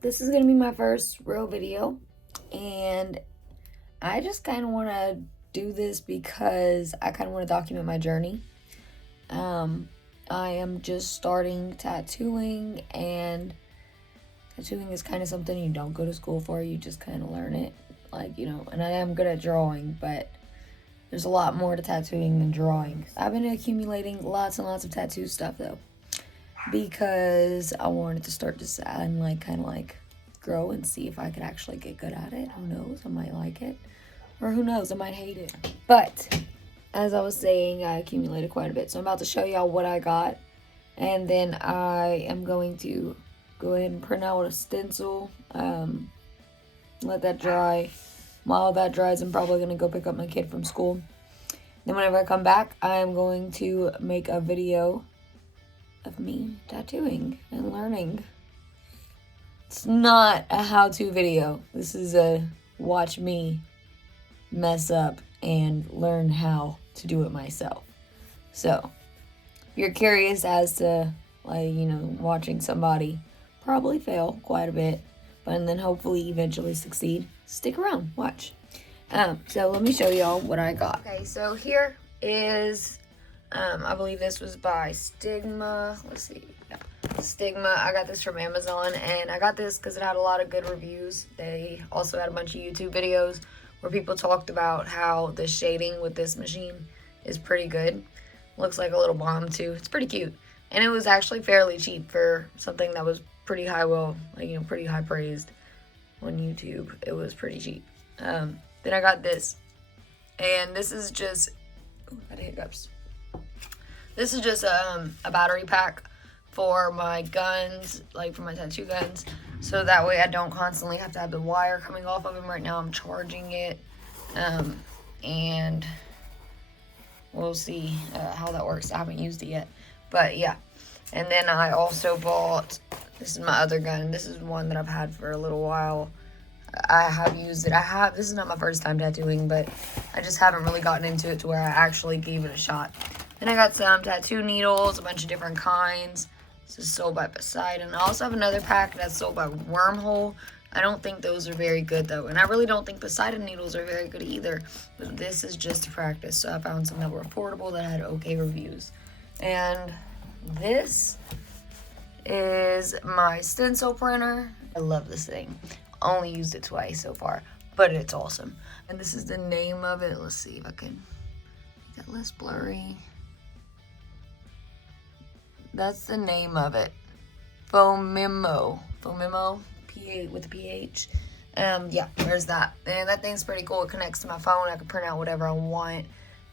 this is going to be my first real video, and I just kind of want to do this because I kind of want to document my journey. I am just starting tattooing, and tattooing is kind of something you don't go to school for, you just kind of learn it. And I am good at drawing, but there's a lot more to tattooing than drawing. I've been accumulating lots and lots of tattoo stuff though, because I wanted to start to kind of grow and see if I could actually get good at it. Who knows? I might like it, or who knows? I might hate it. But as I was saying, I accumulated quite a bit, so I'm about to show y'all what I got, and then I am going to go ahead and print out a stencil. Let that dry. While that dries, I'm probably gonna go pick up my kid from school. Then whenever I come back, I am going to make a video of me tattooing and learning. It's not a how-to video. This is a watch me mess up and learn how to do it myself. So, if you're curious as to, watching somebody probably fail quite a bit, but then hopefully eventually succeed, stick around, watch. So let me show y'all what I got. Okay, so here is, I believe this was by Stigma. Let's see. Yeah. Stigma. I got this from Amazon, and I got this because it had a lot of good reviews. They also had a bunch of YouTube videos where people talked about how the shading with this machine is pretty good. Looks like a little bomb too. It's pretty cute. And it was actually fairly cheap for something that was pretty high, pretty high praised on YouTube. It was pretty cheap. Then I got this, and this is just, I had hiccups. This is just a battery pack for my guns, for my tattoo guns, so that way I don't constantly have to have the wire coming off of them. Right now I'm charging it, and we'll see how that works. I haven't used it yet, but yeah. And then I also bought, this is my other gun. This is one that I've had for a little while. I have used it. This is not my first time tattooing, but I just haven't really gotten into it to where I actually gave it a shot. Then I got some tattoo needles, a bunch of different kinds. This is sold by Poseidon. I also have another pack that's sold by Wormhole. I don't think those are very good though, and I really don't think Poseidon needles are very good either. But this is just to practice, so I found some that were affordable that had okay reviews. And this is my stencil printer. I love this thing. Only used it twice so far, but it's awesome. And this is the name of it. Let's see if I can make that less blurry. That's the name of it. Fomimo, P8 with a PH. Yeah, there's that. And that thing's pretty cool. It connects to my phone. I can print out whatever I want.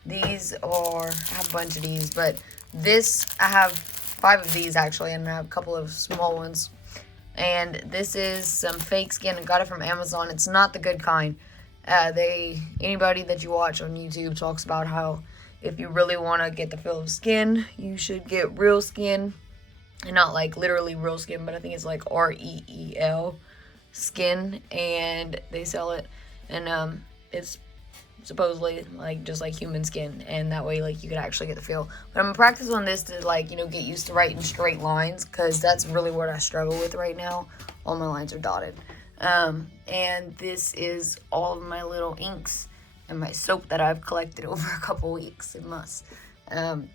I have a bunch of these, but this, I have 5 of these actually, and I have a couple of small ones. And this is some fake skin. I got it from Amazon. It's not the good kind. Anybody that you watch on YouTube talks about how if you really want to get the feel of skin, you should get real skin. And not literally real skin, but I think it's REEL skin. And they sell it. And it's supposedly just like human skin, and that way you could actually get the feel. But I'm gonna practice on this to get used to writing straight lines, because that's really what I struggle with right now. All my lines are dotted. And this is all of my little inks and my soap that I've collected over a couple weeks and months.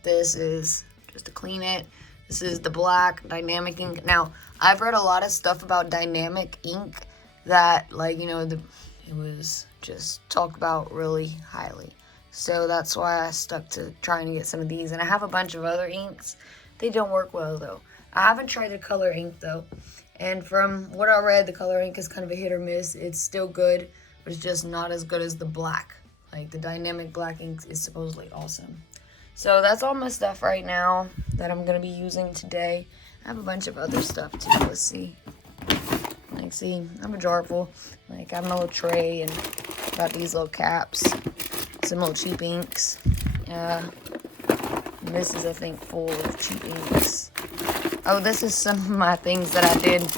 This is just to clean it. This is the black dynamic ink. Now, I've read a lot of stuff about dynamic ink that it was just talked about really highly. So that's why I stuck to trying to get some of these. And I have a bunch of other inks. They don't work well though. I haven't tried the color ink though. And from what I read, the color ink is kind of a hit or miss. It's still good, but it's just not as good as the black. The dynamic black ink is supposedly awesome. So that's all my stuff right now that I'm going to be using today. I have a bunch of other stuff too. Let's see. See, I have a jar full. I have my little tray, and got these little caps, some little cheap inks. And this is, I think, full of cheap inks. Oh, this is some of my things that I did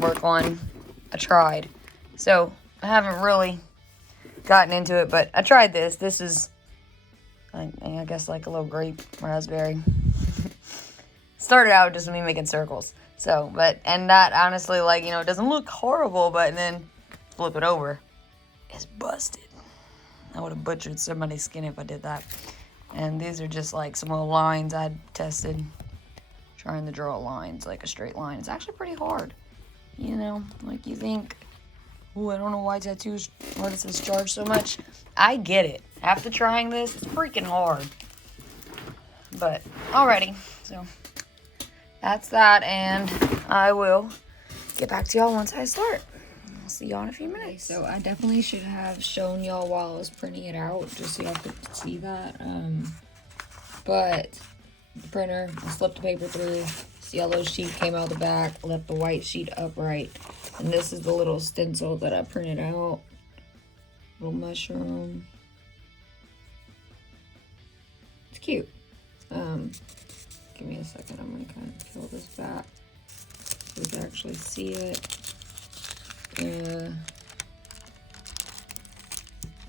work on. I tried. So, I haven't really gotten into it, but I tried this. This is, I guess, a little grape raspberry. started out just me making circles. So, and that honestly, like, it doesn't look horrible, but then flip it over, it's busted. I would have butchered somebody's skin if I did that. And these are just like some little lines I tested, trying to draw lines, like a straight line. It's actually pretty hard, like you think, oh, I don't know why tattoos artists charge so much. I get it. After trying this, it's freaking hard. But, alrighty, so that's that, and I will get back to y'all once I start. I'll see y'all in a few minutes. So I definitely should have shown y'all while I was printing it out, just so y'all could see that. But the printer, I slipped the paper through. This yellow sheet came out the back, left the white sheet upright. And this is the little stencil that I printed out. Little mushroom. It's cute. Give me a second. I'm gonna kind of peel this back so you can actually see it.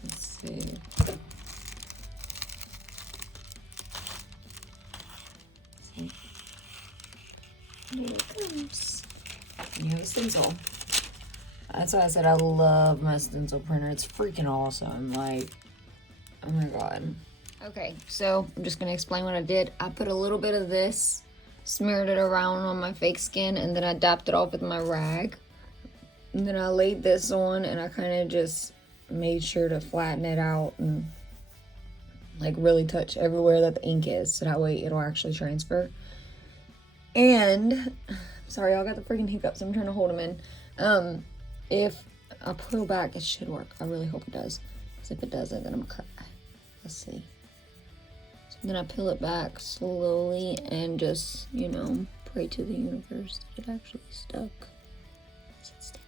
Let's see. Here it comes. And you have a stencil. That's why I said I love my stencil printer. It's freaking awesome. Like, oh my god. Okay, so I'm just gonna explain what I did. I put a little bit of this, smeared it around on my fake skin, and then I dapped it off with my rag. And then I laid this on, and I kind of just made sure to flatten it out and like really touch everywhere that the ink is, so that way it'll actually transfer. And sorry, y'all got the freaking hiccups. I'm trying to hold them in. If I peel back, it should work. I really hope it does. Because if it doesn't, then I'm gonna cry. Let's see. So then I peel it back slowly and just, pray to the universe that it actually stuck. Is it sticky?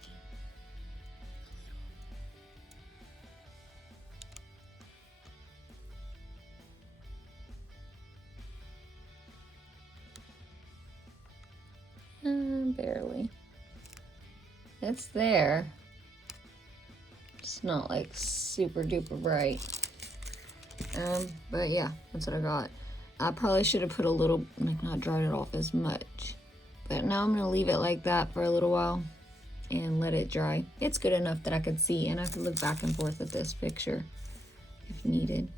Barely. It's there. It's not like super duper bright. But yeah, that's what I got. I probably should have put a little, like, not dried it off as much. But now I'm gonna leave it like that for a little while and let it dry. It's good enough that I could see, and I could look back and forth at this picture if needed.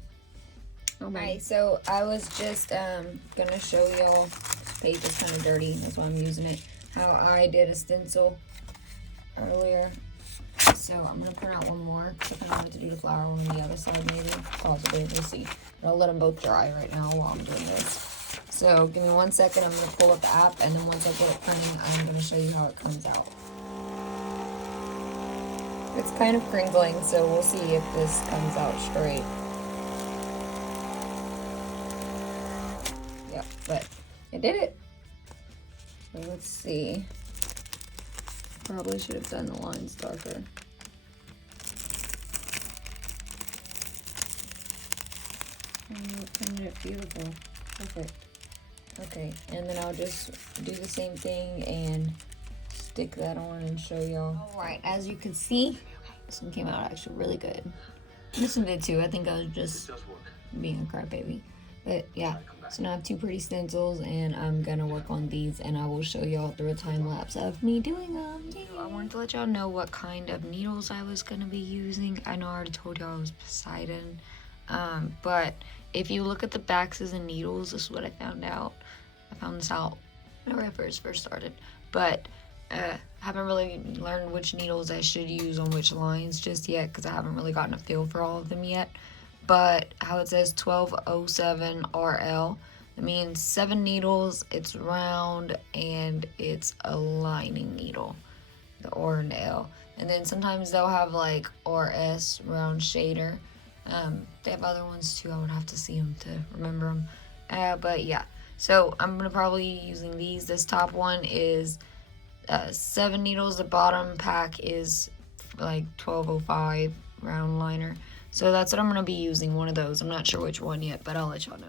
Alright, so I was just gonna show y'all, this page is kind of dirty, that's why I'm using it, how I did a stencil earlier. So I'm gonna print out one more because I kind of wanted to do the flower one on the other side, maybe. Possibly, we'll see. But I'll let them both dry right now while I'm doing this. So give me 1 second, I'm gonna pull up the app, and then once I get it printing, I'm gonna show you how it comes out. It's kind of crinkling, so we'll see if this comes out straight. Yep, but I did it. So let's see. Probably should have done the lines darker. Oh, it beautiful. Perfect. Okay, and then I'll just do the same thing and stick that on and show y'all. Alright, as you can see, this one came out actually really good. This one did too. I think I was just being a crybaby. But yeah, so now I have two pretty stencils, and I'm gonna work on these, and I will show y'all through a time lapse of me doing them. Yay. I wanted to let y'all know what kind of needles I was gonna be using. I know I already told y'all it was Poseidon, but if you look at the backs of the needles, this is what I found out. I found this out whenever I first started, but haven't really learned which needles I should use on which lines just yet, because I haven't really gotten a feel for all of them yet. But how it says 1207 RL, it means 7 needles, it's round, and it's a lining needle, the R and L. And then sometimes they'll have like RS, round shader. They have other ones too, I would have to see them to remember them. But yeah, so I'm gonna probably be using these. This top one is 7 needles, the bottom pack is like 1205 round liner. So that's what I'm going to be using, one of those. I'm not sure which one yet, but I'll let y'all know.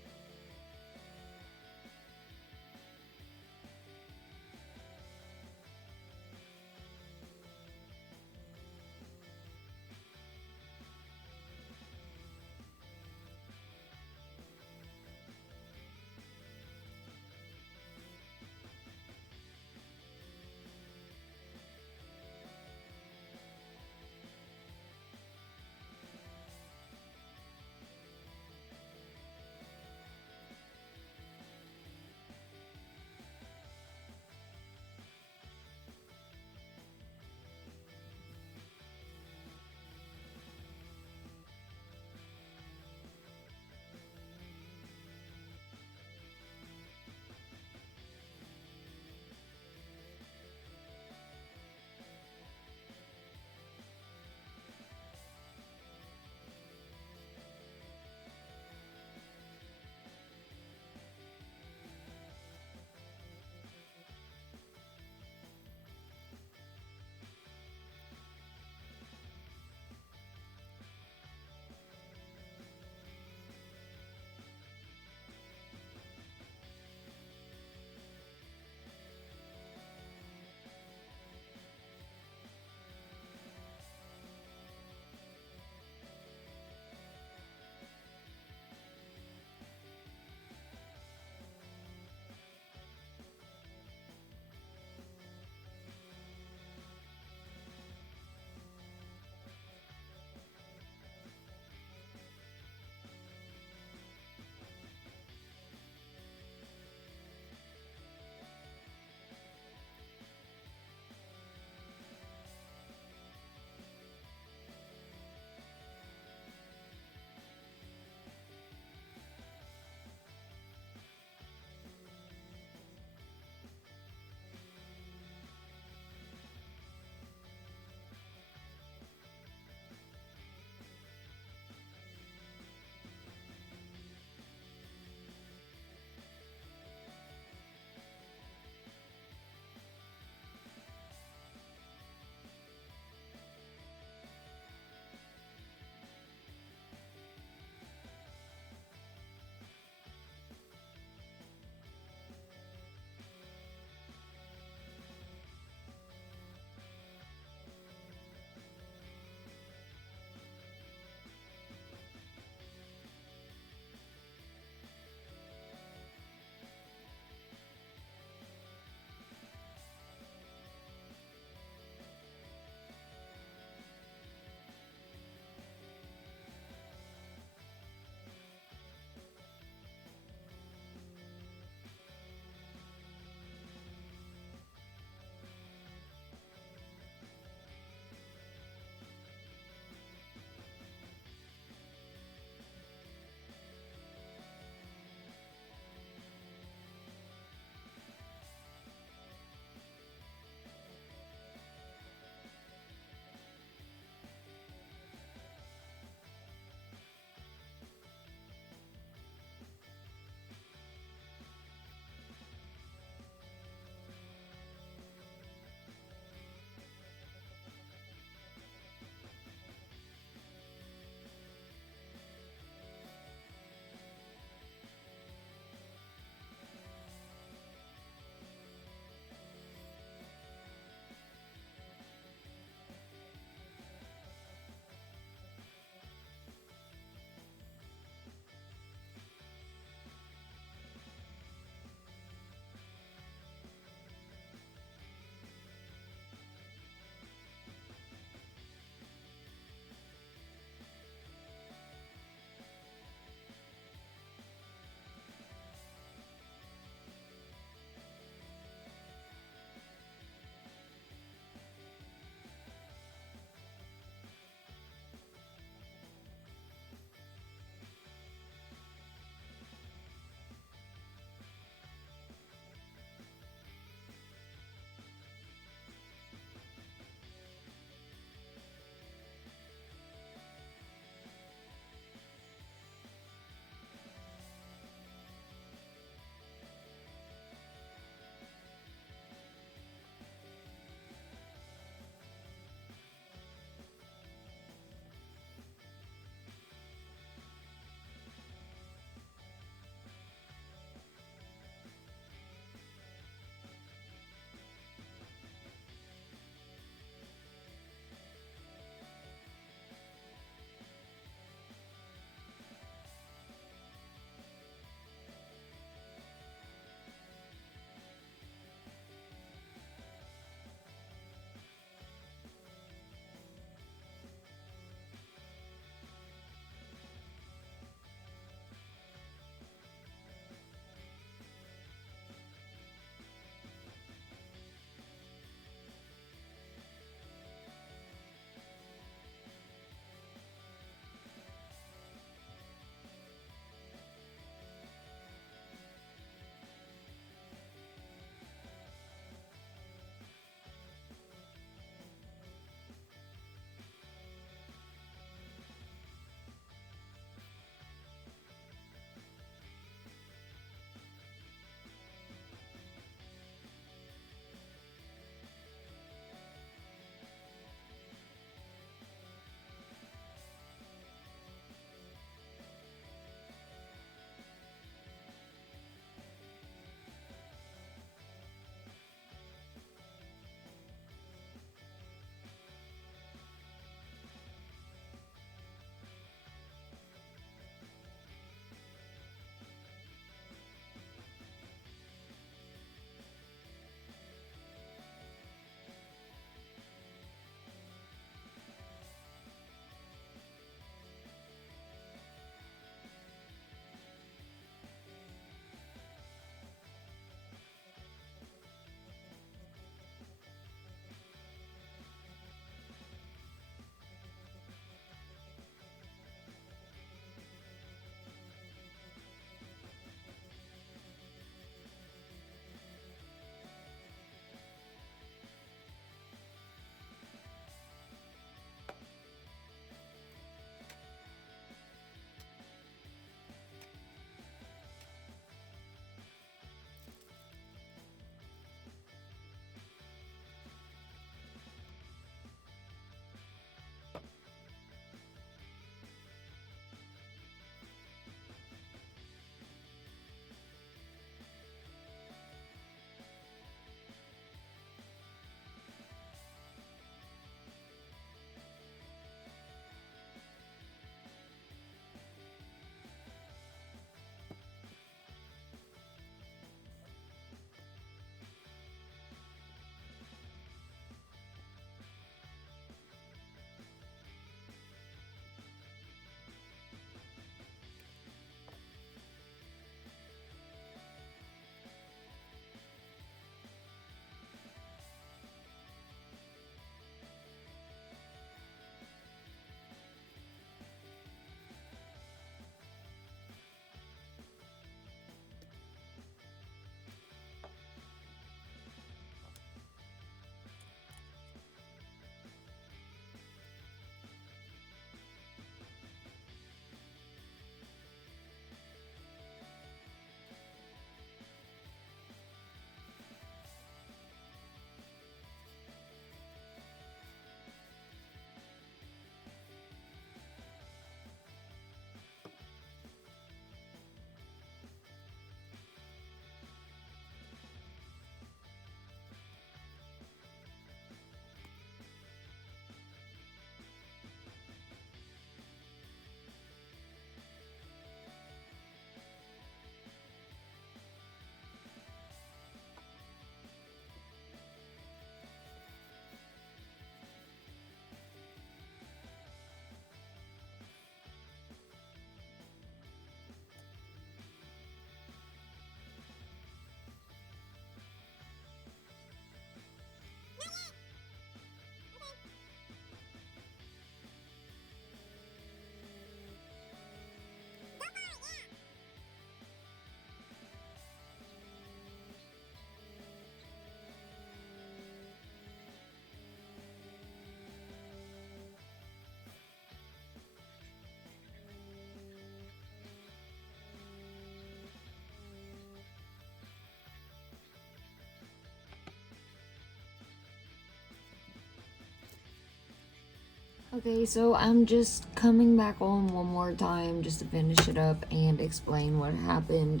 Okay, so I'm just coming back on one more time just to finish it up and explain what happened.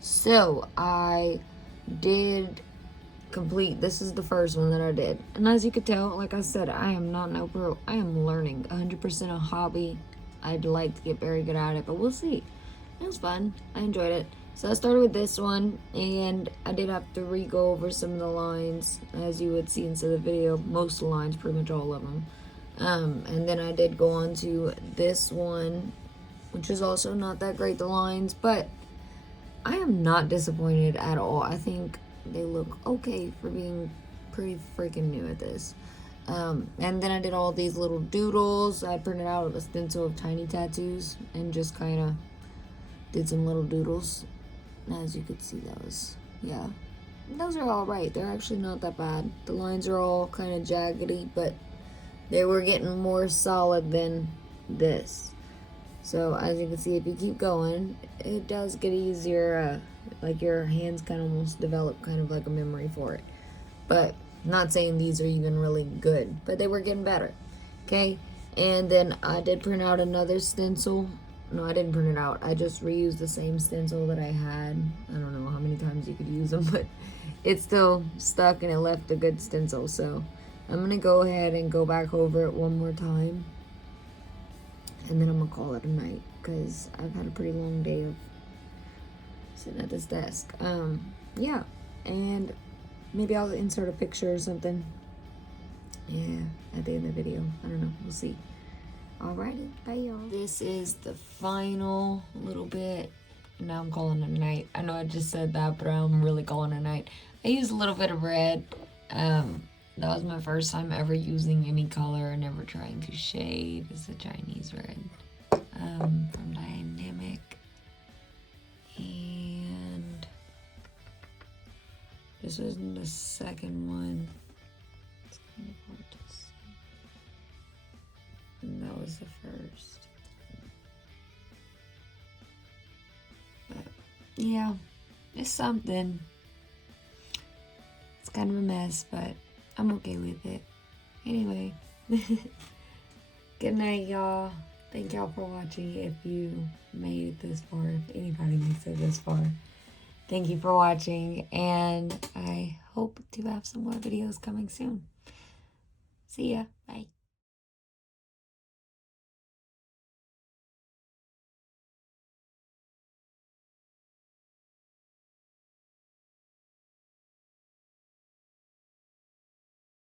So I did complete, this is the first one that I did. And as you could tell, like I said, I am not no pro. I am learning 100% a hobby. I'd like to get very good at it, but we'll see. It was fun. I enjoyed it. So I started with this one, and I did have to re-go over some of the lines, as you would see inside the video. Most of the lines, pretty much all of them. And then I did go on to this one, which is also not that great, the lines, but I am not disappointed at all. I think they look okay for being pretty freaking new at this. And then I did all these little doodles. I printed out a stencil of tiny tattoos and just kind of did some little doodles. As you could see, yeah. Those are all right. They're actually not that bad. The lines are all kind of jaggedy, but they were getting more solid than this. So as you can see, if you keep going, it does get easier. Like your hands kind of almost develop kind of like a memory for it. But I'm not saying these are even really good, but they were getting better. Okay, and then I did print out another stencil. No, I didn't print it out. I just reused the same stencil that I had. I don't know how many times you could use them, but it's still stuck and it left a good stencil. So I'm going to go ahead and go back over it one more time. And then I'm going to call it a night because I've had a pretty long day of sitting at this desk. Yeah. And maybe I'll insert a picture or something. Yeah, at the end of the video. I don't know. We'll see. Alrighty, bye y'all. This is the final little bit. Now I'm calling it a night. I know I just said that, but I'm really calling it a night. I used a little bit of red. That was my first time ever using any color and never trying to shade. It's a Chinese red from Dynamic. And this was the second one. It's kind of hard to see. And that was the first. But yeah, it's something. It's kind of a mess, but I'm okay with it. Anyway, good night, y'all. Thank y'all for watching. If you made it this far, if anybody makes it this far, thank you for watching. And I hope to have some more videos coming soon. See ya. Bye.